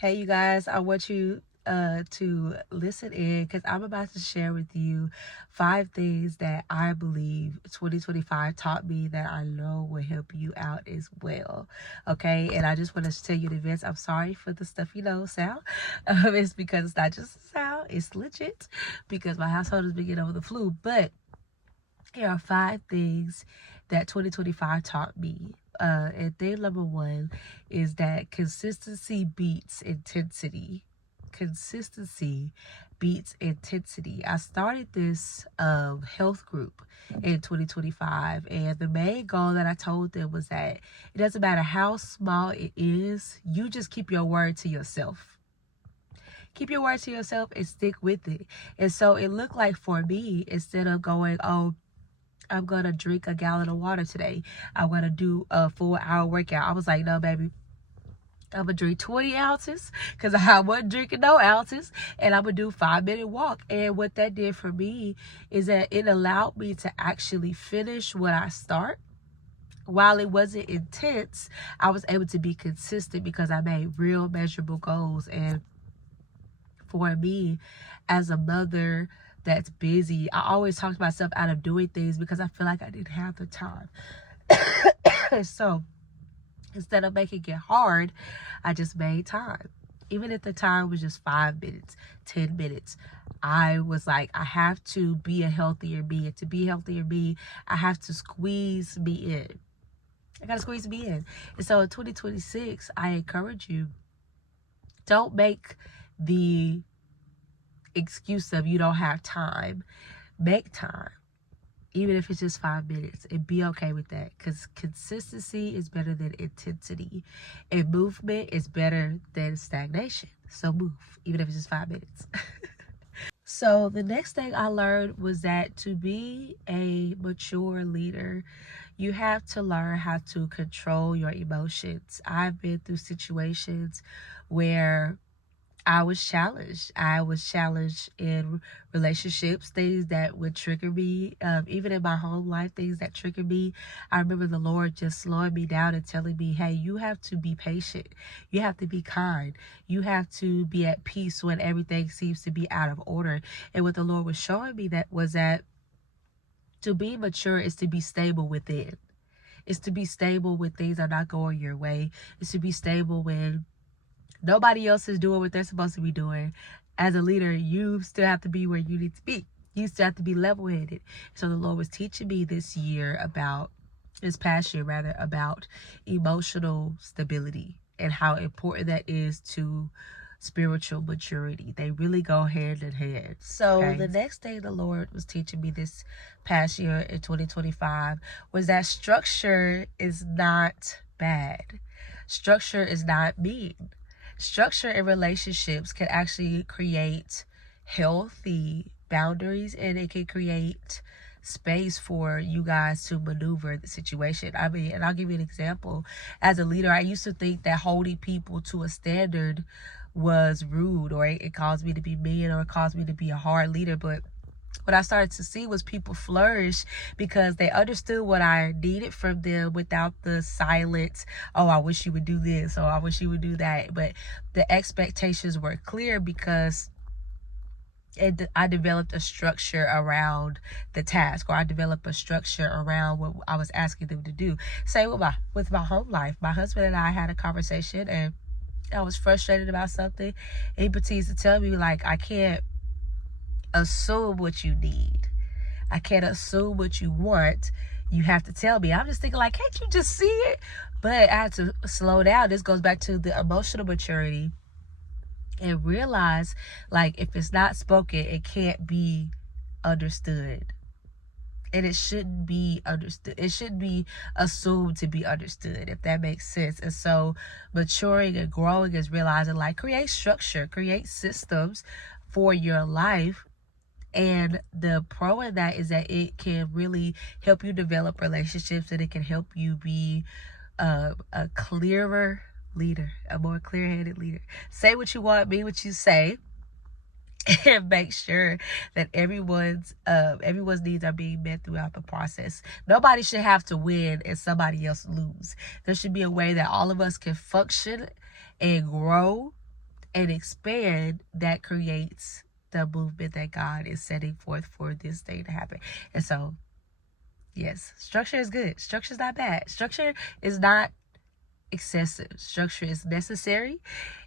Hey, you guys, I want you to listen in because I'm about to share with you 5 things that I believe 2025 taught me that I know will help you out as well. Okay, and I just want to tell you in advance, I'm sorry for the stuff sound. It's because it's not just a sound, it's legit because my household has been getting over the flu. But here are 5 things that 2025 taught me. And thing number one is that consistency beats intensity. Consistency beats intensity. I started this health group in 2025, and the main goal that I told them was that it doesn't matter how small it is, you just keep your word to yourself. Keep your word to yourself and stick with it. And so it looked like for me, instead of going, oh, I'm going to drink a gallon of water today, I'm going to do a full hour workout, I was like, no, baby, I'm going to drink 20 ounces because I wasn't drinking no ounces. And I'm going to do 5-minute walk. And what that did for me is that it allowed me to actually finish what I start. While it wasn't intense, I was able to be consistent because I made real measurable goals. And for me, as a mother that's busy, I always talked myself out of doing things because I feel like I didn't have the time. So instead of making it hard, I just made time. Even if the time was just 5 minutes, 10 minutes, I was like, I have to be a healthier me. And to be healthier me, I have to squeeze me in. I got to squeeze me in. And so in 2026, I encourage you, don't make the excuse of you don't have time. Make time. Even if it's just 5 minutes, and be okay with that, because consistency is better than intensity, and movement is better than stagnation. So move, even if it's just 5 minutes. So the next thing I learned was that to be a mature leader, you have to learn how to control your emotions. I've been through situations where I was challenged. I was challenged in relationships, things that would trigger me, even in my home life, things that trigger me. I remember the Lord just slowing me down and telling me, hey, you have to be patient. You have to be kind. You have to be at peace when everything seems to be out of order. And what the Lord was showing me that was that to be mature is to be stable within. It's to be stable when things are not going your way. It's to be stable when nobody else is doing what they're supposed to be doing. As a leader, you still have to be where you need to be. You still have to be level-headed. So the Lord was teaching me this past year, about emotional stability and how important that is to spiritual maturity. They really go hand in hand. So the next thing the Lord was teaching me this past year in 2025 was that structure is not bad. Structure is not mean. Structure in relationships can actually create healthy boundaries, and it can create space for you guys to maneuver the situation. I mean, and I'll give you an example. As a leader, I used to think that holding people to a standard was rude, or it caused me to be mean, or it caused me to be a hard leader. But what I started to see was people flourish because they understood what I needed from them without the silence, oh, I wish you would do this, or I wish you would do that. But the expectations were clear because I developed a structure around the task, or I developed a structure around what I was asking them to do. Same with my home life. My husband and I had a conversation, and I was frustrated about something. And he proceeds to tell me, like, I can't assume what you need. I can't assume what you want. You have to tell me. I'm just thinking, like, can't you just see it? But I had to slow down. This goes back to the emotional maturity and realize, like, if it's not spoken, it can't be understood. And it shouldn't be understood. It shouldn't be assumed to be understood, if that makes sense. And so maturing and growing is realizing, like, create structure, create systems for your life. And the pro in that is that it can really help you develop relationships, and it can help you be a clearer leader, a more clear-headed leader. Say what you want, mean what you say, and make sure that everyone's needs are being met throughout the process. Nobody should have to win and somebody else lose. There should be a way that all of us can function and grow and expand, that creates the movement that God is setting forth for this thing to happen. And so, yes, structure is good. Structure is not bad. Structure is not excessive. Structure is necessary.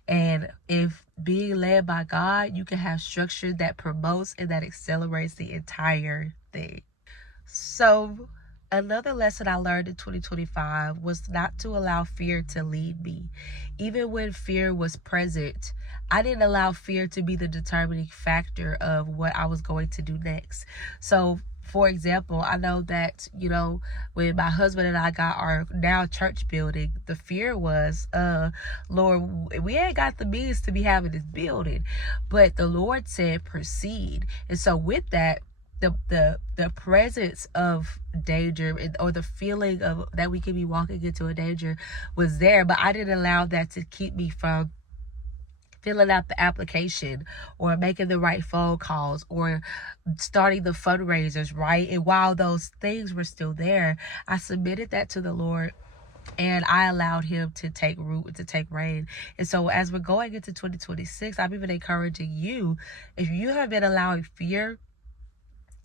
And if being led by God, you can have structure that promotes and that accelerates the entire thing. So, another lesson I learned in 2025 was not to allow fear to lead me. Even when fear was present, I didn't allow fear to be the determining factor of what I was going to do next. So, for example, I know that, when my husband and I got our now church building, the fear was, Lord, we ain't got the means to be having this building. But the Lord said, proceed. And so with that, the presence of danger, or the feeling of that we could be walking into a danger was there, but I didn't allow that to keep me from filling out the application or making the right phone calls or starting the fundraisers, right? And while those things were still there, I submitted that to the Lord, and I allowed him to take root and to take reign. And so as we're going into 2026, I'm even encouraging you, if you have been allowing fear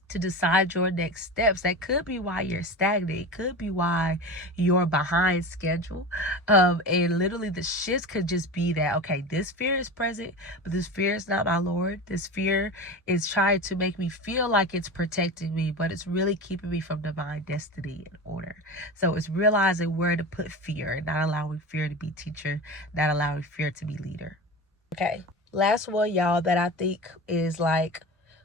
to decide your next steps, that could be why you're stagnant. It could be why you're behind schedule. And literally the shifts could just be that, okay, this fear is present, but this fear is not my Lord. This fear is trying to make me feel like it's protecting me, but it's really keeping me from divine destiny and order. So it's realizing where to put fear and not allowing fear to be teacher, not allowing fear to be leader. Okay. Last one, y'all, that I think is like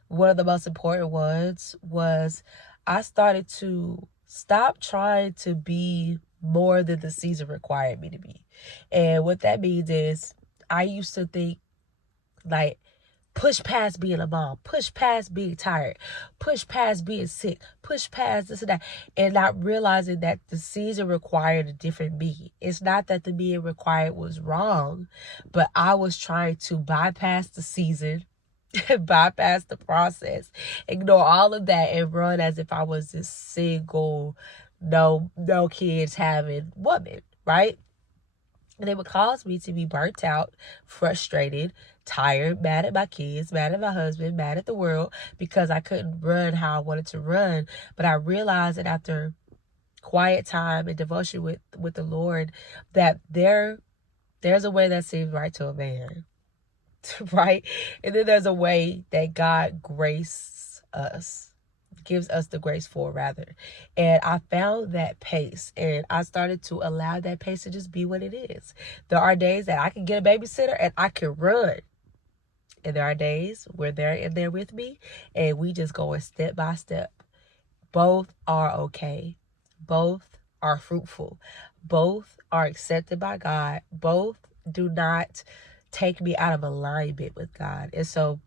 one of the most important ones was I started to stop trying to be more than the season required me to be. And what that means is I used to think like, push past being a mom, push past being tired, push past being sick, push past this and that, and not realizing that the season required a different me. It's not that the me it required was wrong, but I was trying to bypass the season, bypass the process, ignore all of that, and run as if I was this single, no kids having woman, right? And it would cause me to be burnt out, frustrated, tired, mad at my kids, mad at my husband, mad at the world, because I couldn't run how I wanted to run. But I realized that after quiet time and devotion with the Lord, that there's a way that seems right to a man. Right? And then there's a way that God gives us the grace for, rather. And I found that pace, and I started to allow that pace to just be what it is. There are days that I can get a babysitter and I can run. And there are days where they're in there with me and we just go step by step. Both are okay. Both are fruitful. Both are accepted by God. Both do not take me out of alignment with God. And so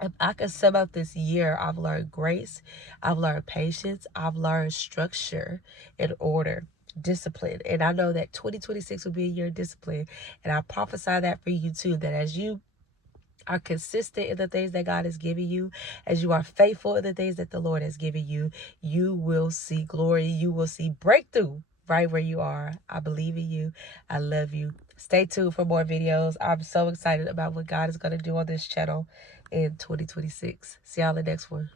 if I could sum up this year, I've learned grace, I've learned patience, I've learned structure and order, discipline. And I know that 2026 will be a year of discipline. And I prophesy that for you too, that as you are consistent in the things that God has given you, as you are faithful in the things that the Lord has given you, you will see glory, you will see breakthrough right where you are. I believe in you. I love you. Stay tuned for more videos. I'm so excited about what God is going to do on this channel in 2026. See y'all in the next one.